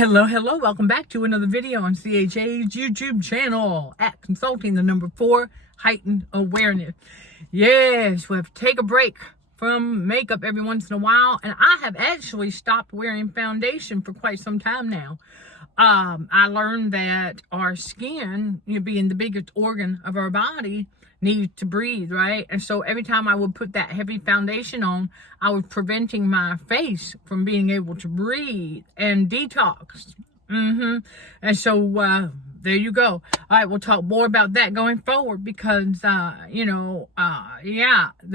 Hello, welcome back to another video on CHA's YouTube channel at Consulting the number 4 Heightened Awareness. Yes, we have to take a break from makeup every once in a while, and I have actually stopped wearing foundation for quite some time now. I learned that our skin, being the biggest organ of our body, needs to breathe, right? And so every time I would put that heavy foundation on, I was preventing my face from being able to breathe and detox. And so there you go. All right, we'll talk more about that going forward because, the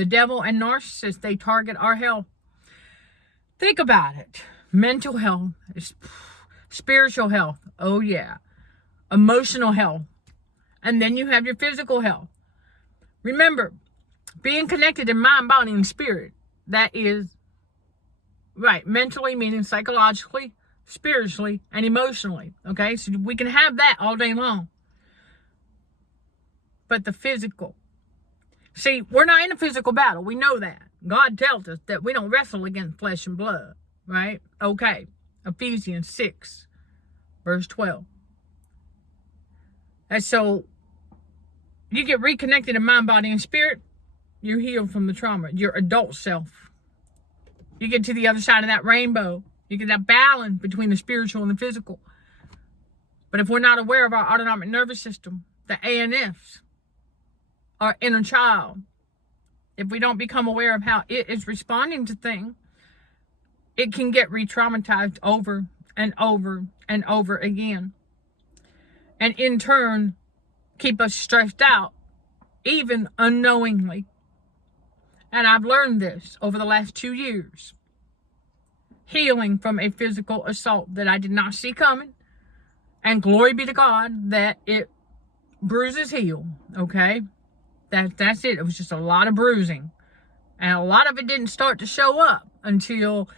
devil and narcissists, they target our health. Think about it. Mental health, spiritual health, oh yeah, emotional health, and then you have your physical health. Remember, being connected in mind, body, and spirit, that is, right, mentally, meaning psychologically, spiritually, and emotionally, okay? So we can have that all day long. But the physical. See, we're not in a physical battle. We know that. God tells us that we don't wrestle against flesh and blood, right? Okay, Ephesians 6, verse 12. And so, you get reconnected in mind, body, and spirit, you're healed from the trauma, your adult self. You get to the other side of that rainbow. You get that balance between the spiritual and the physical. But if we're not aware of our autonomic nervous system, the ANS, our inner child, if we don't become aware of how it is responding to things, it can get re-traumatized over and over and over again. And in turn, keep us stressed out, even unknowingly. And I've learned this over the last 2 years. Healing from a physical assault that I did not see coming. And glory be to God that it bruises heal, okay? That's it. It was just a lot of bruising. And a lot of it didn't start to show up until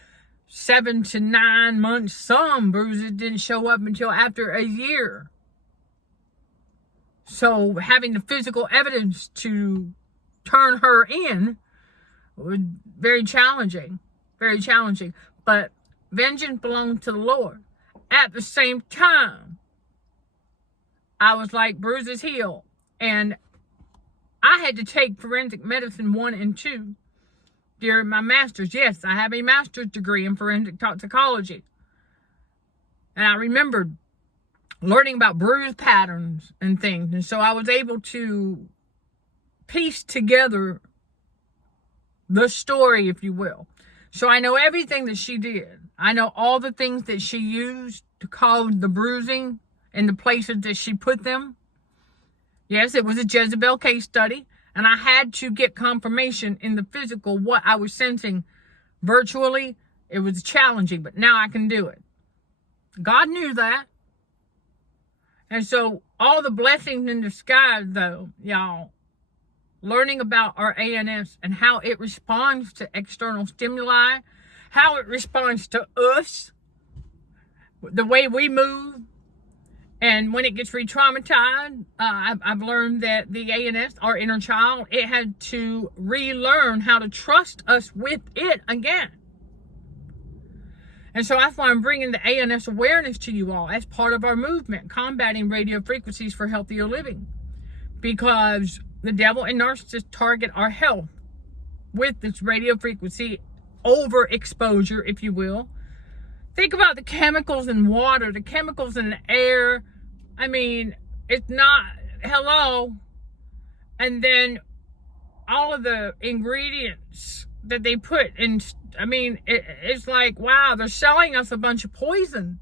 7 to 9 months. Some bruises didn't show up until after a year. So having the physical evidence to turn her in was very challenging. Very challenging. But vengeance belongs to the Lord. At the same time, I was like, bruises heal. And I had to take forensic medicine 1 and 2 during my master's. Yes, I have a master's degree in forensic toxicology. And I remembered learning about bruise patterns and things. And so I was able to piece together the story, if you will. So I know everything that she did. I know all the things that she used to cause the bruising and the places that she put them. Yes, it was a Jezebel case study. And I had to get confirmation in the physical what I was sensing virtually. It was challenging, but now I can do it. God knew that. And so all the blessings in disguise, though, y'all, learning about our ANS and how it responds to external stimuli, how it responds to us, the way we move, and when it gets re-traumatized, I've learned that the ANS, our inner child, it had to relearn how to trust us with it again. And so that's why I'm bringing the ANS awareness to you all as part of our movement, combating radio frequencies for healthier living. Because the devil and narcissists target our health with this radio frequency overexposure, if you will. Think about the chemicals in water, the chemicals in the air. I mean, it's not, hello. And then all of the ingredients that they put in, I mean, it's like, wow, they're selling us a bunch of poison.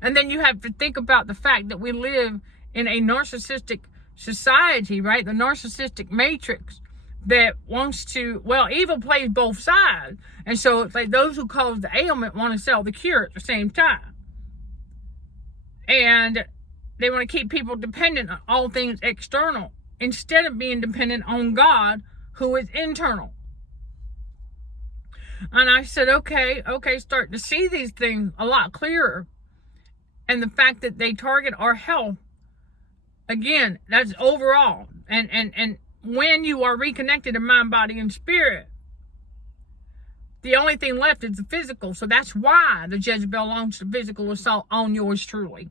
And then you have to think about the fact that we live in a narcissistic society, right? The narcissistic matrix that wants to, well, evil plays both sides. And so it's like those who cause the ailment want to sell the cure at the same time. And they want to keep people dependent on all things external instead of being dependent on God, who is internal. And I said, okay, starting to see these things a lot clearer. And the fact that they target our health, again, that's overall. And when you are reconnected in mind, body, and spirit, The only thing left is the physical. So that's why the Jezebel launched a physical assault on yours truly.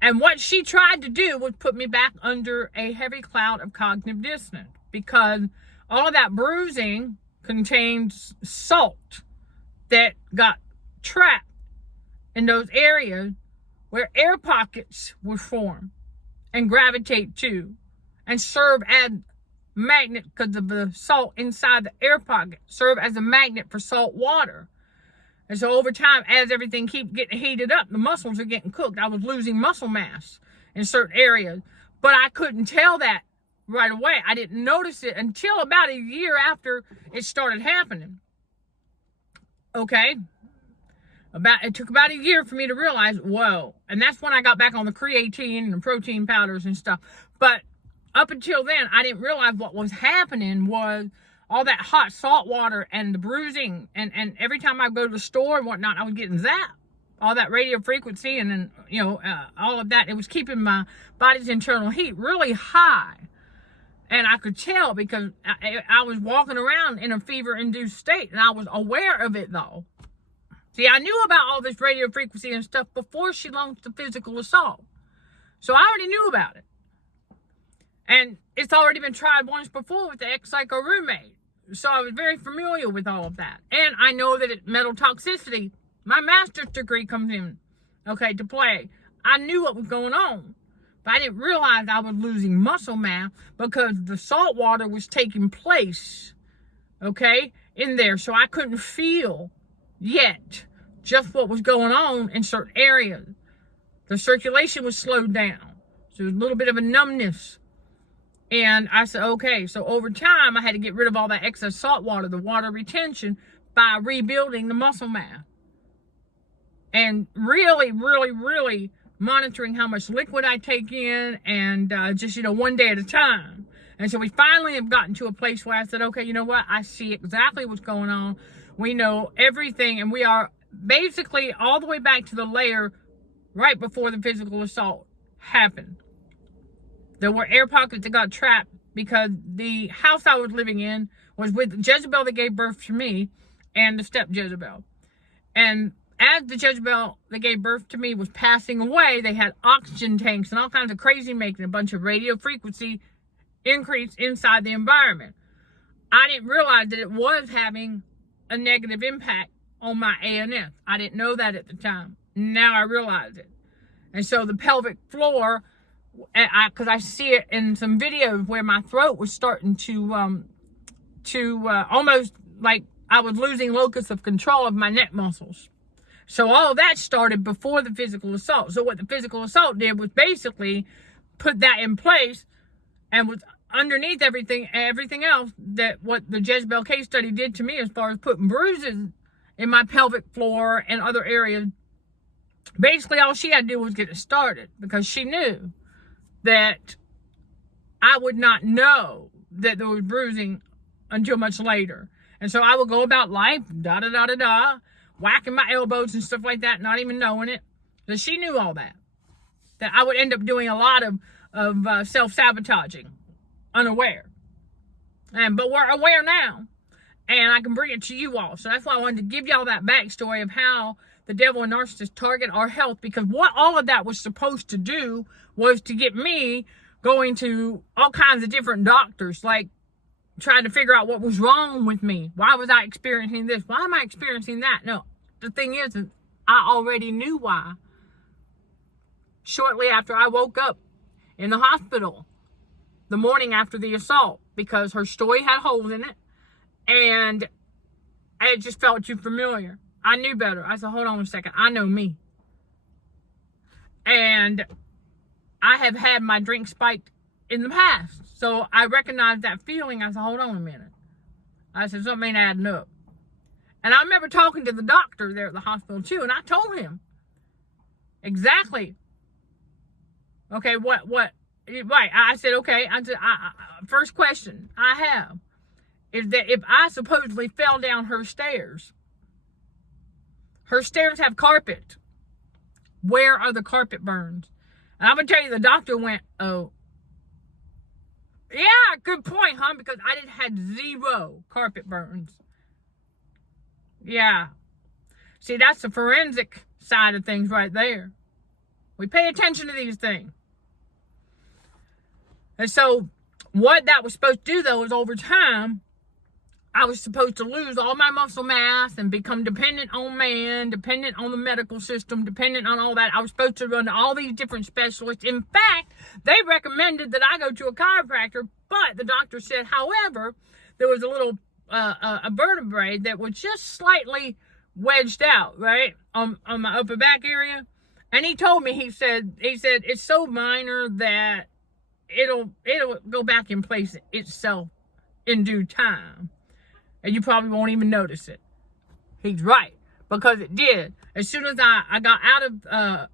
And what she tried to do was put me back under a heavy cloud of cognitive dissonance, because all of that bruising contains salt that got trapped in those areas where air pockets were formed and gravitate to and serve as magnet, because of the salt inside the air pocket, serve as a magnet for salt water. And so over time, as everything keeps getting heated up, the muscles are getting cooked. I was losing muscle mass in certain areas, but I couldn't tell that right away. I didn't notice it until about a year after it started happening. Okay? It took about a year for me to realize, whoa. And that's when I got back on the creatine and the protein powders and stuff. But up until then, I didn't realize what was happening was all that hot salt water and the bruising, and every time I go to the store and whatnot, I was getting zapped. All that radio frequency and then, all of that, it was keeping my body's internal heat really high. And I could tell because I was walking around in a fever-induced state, and I was aware of it, though. See, I knew about all this radio frequency and stuff before she launched the physical assault. So I already knew about it. And it's already been tried once before with the ex-psycho roommate. So I was very familiar with all of that. And I know that metal toxicity, my master's degree comes in, to play. I knew what was going on. But I didn't realize I was losing muscle mass because the salt water was taking place, in there. So I couldn't feel yet just what was going on in certain areas. The circulation was slowed down. So there was a little bit of a numbness. And I said, okay, so over time, I had to get rid of all that excess salt water, the water retention, by rebuilding the muscle mass. And really, really, really monitoring how much liquid I take in, and just, one day at a time. And so we finally have gotten to a place where I said, okay, you know what? I see exactly what's going on. We know everything, and we are basically all the way back to the layer right before the physical assault happened. There were air pockets that got trapped because the house I was living in was with Jezebel that gave birth to me and the step Jezebel. And as the Jezebel that gave birth to me was passing away, they had oxygen tanks and all kinds of crazy making, a bunch of radio frequency increase inside the environment. I didn't realize that it was having a negative impact on my ANS. I didn't know that at the time. Now I realize it. And so the pelvic floor, because I see it in some videos where my throat was starting to almost like I was losing locus of control of my neck muscles. So all of that started before the physical assault. So what the physical assault did was basically put that in place, and was underneath everything else that what the Jezebel case study did to me as far as putting bruises in my pelvic floor and other areas. Basically all she had to do was get it started, because she knew that I would not know that there was bruising until much later. And so I would go about life, whacking my elbows and stuff like that, not even knowing it. But she knew all that. That I would end up doing a lot of self-sabotaging, unaware. But we're aware now, and I can bring it to you all. So that's why I wanted to give y'all that backstory of how the devil and narcissists target our health, because what all of that was supposed to do was to get me going to all kinds of different doctors, like trying to figure out what was wrong with me. Why was I experiencing this? Why am I experiencing that? No, the thing is I already knew why. Shortly after I woke up in the hospital, the morning after the assault, because her story had holes in it, and it just felt too familiar. I knew better. I said, hold on a second. I know me. And I have had my drink spiked in the past. So I recognized that feeling. I said, hold on a minute. I said, something ain't adding up. And I remember talking to the doctor there at the hospital too, and I told him exactly. Okay, right. I said, okay. I said, first question I have is that if I supposedly fell down her stairs have carpet. Where are the carpet burns? And I'm going to tell you, the doctor went, oh, yeah, good point, huh? Because I had 0 carpet burns. Yeah. See, that's the forensic side of things right there. We pay attention to these things. And so what that was supposed to do, though, is over time, I was supposed to lose all my muscle mass and become dependent on man, dependent on the medical system, dependent on all that. I was supposed to run to all these different specialists. In fact, they recommended that I go to a chiropractor, but the doctor said, however, there was a little a vertebrae that was just slightly wedged out, right, on my upper back area. And he told me, he said it's so minor that it'll go back in place itself in due time. And you probably won't even notice it. He's right, because it did. As soon as I got out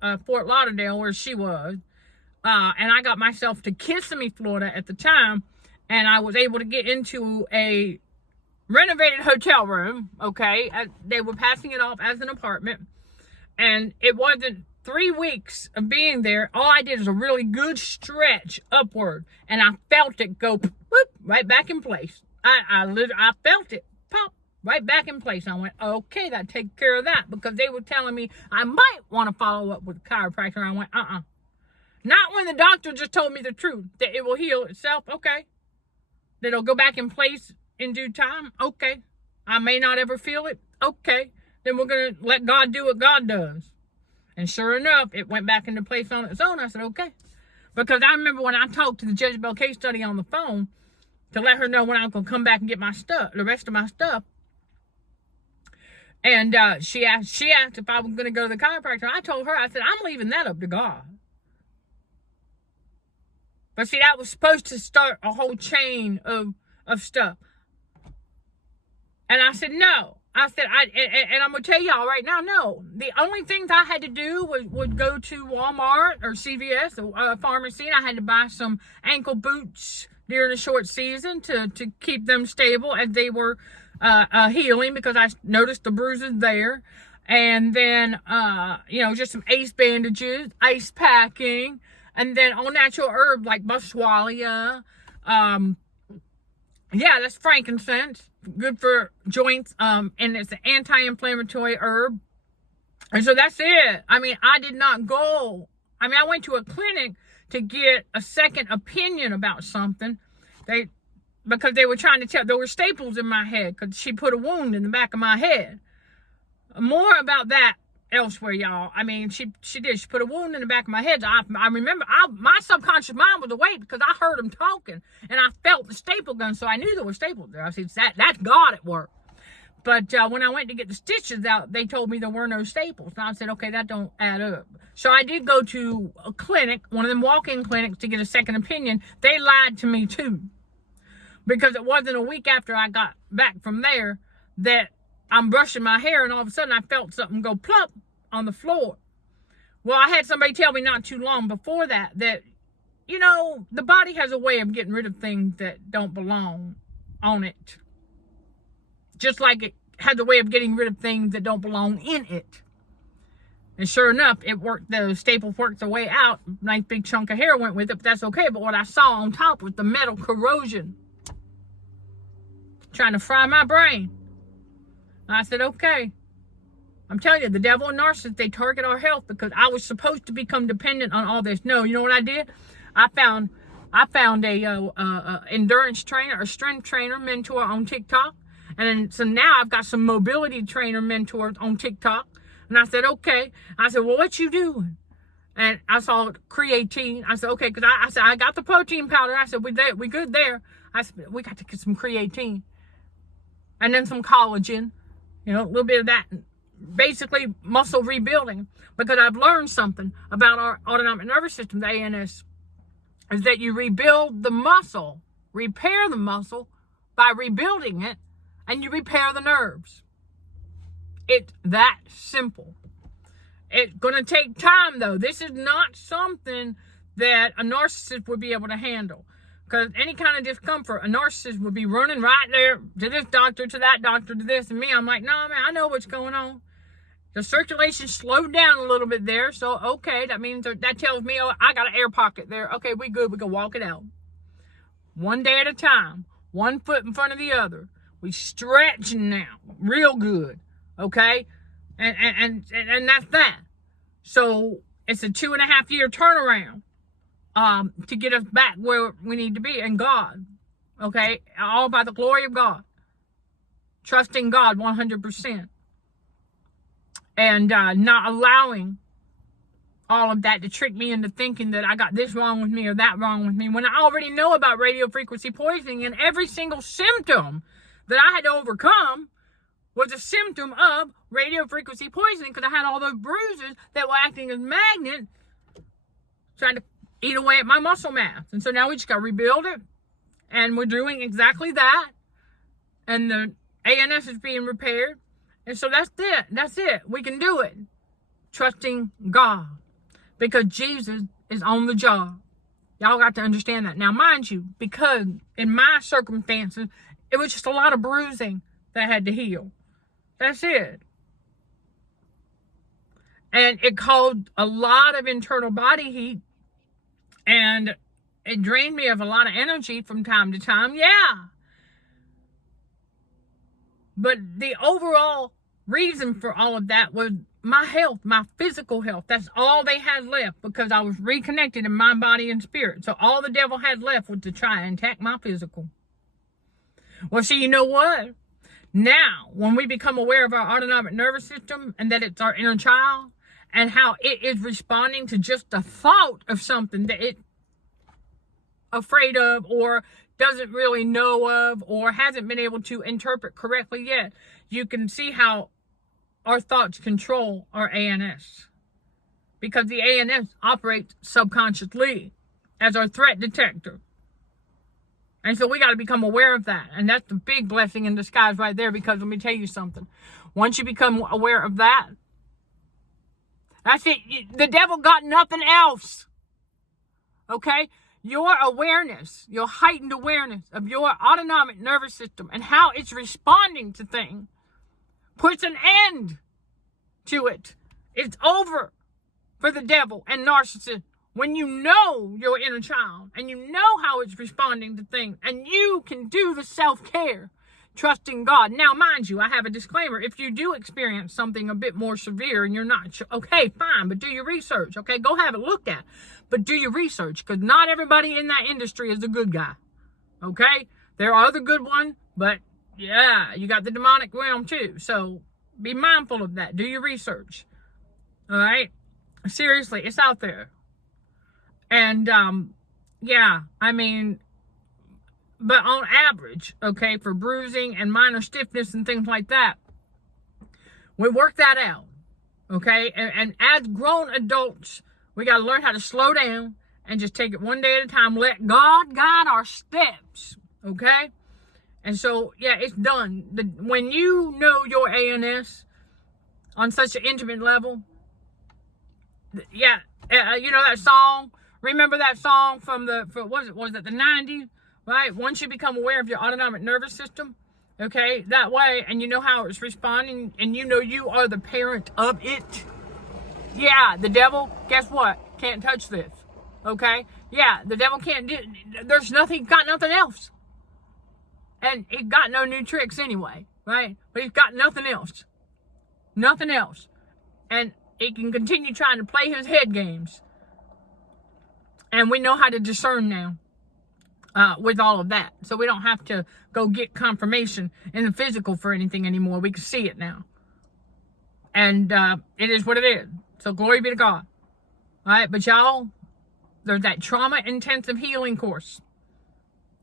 of Fort Lauderdale, where she was, and I got myself to Kissimmee, Florida at the time, and I was able to get into a renovated hotel room, okay? They were passing it off as an apartment, and it wasn't 3 weeks of being there. All I did was a really good stretch upward, and I felt it go whoop, right back in place. I felt it pop right back in place. I went, okay, that takes care of that, because they were telling me I might want to follow up with a chiropractor. I went, not when the doctor just told me the truth, that it will heal itself. Okay. That it'll go back in place in due time. Okay. I may not ever feel it. Okay. Then we're going to let God do what God does. And sure enough, it went back into place on its own. I said, okay. Because I remember when I talked to the Jezebel case study on the phone to let her know when I was going to come back and get my stuff, the rest of my stuff. And she asked if I was going to go to the chiropractor. I told her, I said, I'm leaving that up to God. But see, that was supposed to start a whole chain of stuff. And I said, no. I said, and I'm going to tell y'all right now, no. The only things I had to do would go to Walmart or CVS, a pharmacy, and I had to buy some ankle boots during the short season to keep them stable as they were healing, because I noticed the bruises there. And then, just some ace bandages, ice packing, and then all natural herbs like Boswellia. That's frankincense. Good for joints, and it's an anti-inflammatory herb. And so that's it. I mean, I did not go. I mean, I went to a clinic to get a second opinion about something. Because they were trying to tell, there were staples in my head, because she put a wound in the back of my head. More about that elsewhere, y'all. I mean, she did. She put a wound in the back of my head. I remember, my subconscious mind was awake because I heard them talking, and I felt the staple gun, so I knew there were staples there. I said, that's God at work. But when I went to get the stitches out, they told me there were no staples. And I said, okay, that don't add up. So I did go to a clinic, one of them walk-in clinics, to get a second opinion. They lied to me too, because it wasn't a week after I got back from there that I'm brushing my hair, and all of a sudden I felt something go plop on the floor. Well, I had somebody tell me not too long before that the body has a way of getting rid of things that don't belong on it. Just like it has a way of getting rid of things that don't belong in it. And sure enough, it worked. The staple worked the way out. Nice big chunk of hair went with it, but that's okay. But what I saw on top was the metal corrosion, trying to fry my brain. And I said, okay. I'm telling you, the devil and narcissists, they target our health, because I was supposed to become dependent on all this. No, you know what I did? I found a endurance trainer, a strength trainer mentor on TikTok. And so now I've got some mobility trainer mentors on TikTok. And I said, okay. I said, well, what you doing? And I saw creatine. I said, okay, because I said, I got the protein powder. I said, we good there. I said, we got to get some creatine. And then some collagen, a little bit of that. Basically muscle rebuilding, because I've learned something about our autonomic nervous system, the ANS, is that you rebuild the muscle, repair the muscle by rebuilding it, and you repair the nerves. It's that simple. It's going to take time, though. This is not something that a narcissist would be able to handle. Because any kind of discomfort, a narcissist would be running right there to this doctor, to that doctor, to this, and me. I'm like, no, man, I know what's going on. The circulation slowed down a little bit there, so okay, that means that tells me, oh, I got an air pocket there. Okay, we good. We can walk it out. One day at a time, one foot in front of the other. We stretching now, real good. Okay? And that's that. So it's a 2.5 year turnaround to get us back where we need to be in God. Okay? All by the glory of God. Trusting God 100%. And not allowing all of that to trick me into thinking that I got this wrong with me or that wrong with me, when I already know about radio frequency poisoning, and every single symptom that I had to overcome was a symptom of radio frequency poisoning, because I had all those bruises that were acting as magnets trying to eat away at my muscle mass. And so now we just got to rebuild it, and we're doing exactly that, and the ANS is being repaired. And so that's it. We can do it. Trusting God. Because Jesus is on the job. Y'all got to understand that. Now, mind you, because in my circumstances, it was just a lot of bruising that had to heal. That's it. And it caused a lot of internal body heat. And it drained me of a lot of energy from time to time. Yeah. But the overall reason for all of that was my health, my physical health. That's all they had left, because I was reconnected in my body and spirit. So all the devil had left was to try and attack my physical. Well, see, you know what? Now, when we become aware of our autonomic nervous system, and that it's our inner child, and how it is responding to just the thought of something that it's afraid of, or doesn't really know of, or hasn't been able to interpret correctly yet, you can see how our thoughts control our ANS. Because the ANS operates subconsciously as our threat detector. And so we got to become aware of that. And that's the big blessing in disguise right there, because let me tell you something. Once you become aware of that, that's it. The devil got nothing else. Okay? Your awareness, your heightened awareness of your autonomic nervous system and how it's responding to things puts an end to it. It's over for the devil and narcissists when you know your inner child and you know how it's responding to things, and you can do the self-care, trusting God. Now, mind you, I have a disclaimer. If you do experience something a bit more severe and you're not sure, okay, fine, but do your research. Okay, go have it looked at. But do your research, because not everybody in that industry is a good guy. Okay? There are other good ones, but yeah, you got the demonic realm too. So be mindful of that. Do your research. All right? Seriously, it's out there. And, yeah, I mean, but on average, okay, for bruising and minor stiffness and things like that, we work that out. Okay? And as grown adults, we got to learn how to slow down and just take it one day at a time. Let God guide our steps. Okay? And so, yeah, it's done. When you know your ANS on such an intimate level, yeah, you know that song? Remember that song from was it the 90s? Right? Once you become aware of your autonomic nervous system, okay, that way, and you know how it's responding, and you know you are the parent of it. Yeah, the devil, guess what? Can't touch this. Okay? Yeah, the devil can't do, there's nothing, got nothing else. And he got no new tricks anyway, right? But he's got nothing else. Nothing else. And he can continue trying to play his head games. And we know how to discern now with all of that. So we don't have to go get confirmation in the physical for anything anymore. We can see it now. And it is what it is. So glory be to God. All right, but y'all, there's that trauma intensive healing course.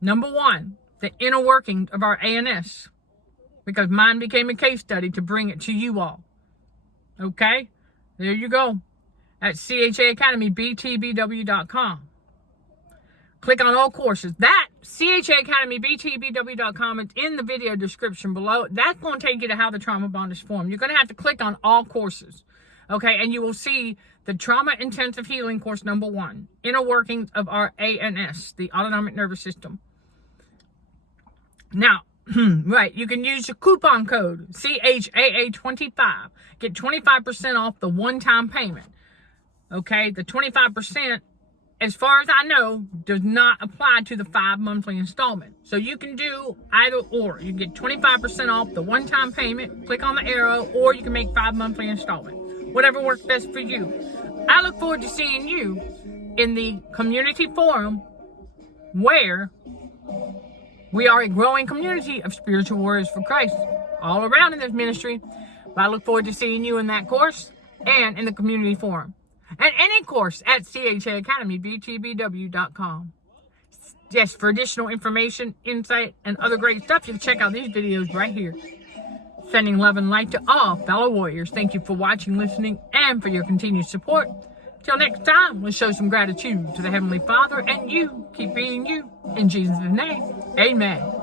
Number 1, the inner working of our ANS. Because mine became a case study to bring it to you all. Okay? There you go. At CHA Academy, btbw.com. Click on all courses. That CHA Academy, btbw.com, it's in the video description below. That's going to take you to how the trauma bond is formed. You're going to have to click on all courses. Okay? And you will see the Trauma Intensive Healing Course number 1. Inner workings of our ANS, the autonomic nervous system. Now, right, you can use your coupon code CHAA25. Get 25% off the one-time payment. Okay, the 25% as far as I know, does not apply to the 5 monthly installment. So you can do either or. You get 25% off the one-time payment, click on the arrow, or you can make 5 monthly installments. Whatever works best for you. I look forward to seeing you in the community forum, where we are a growing community of spiritual warriors for Christ all around in this ministry. But I look forward to seeing you in that course and in the community forum. And any course at CHA Academy, btbw.com. Yes, for additional information, insight, and other great stuff, you can check out these videos right here. Sending love and light to all fellow warriors. Thank you for watching, listening, and for your continued support. Till next time, let's show some gratitude to the Heavenly Father, and you keep being you. In Jesus' name, amen.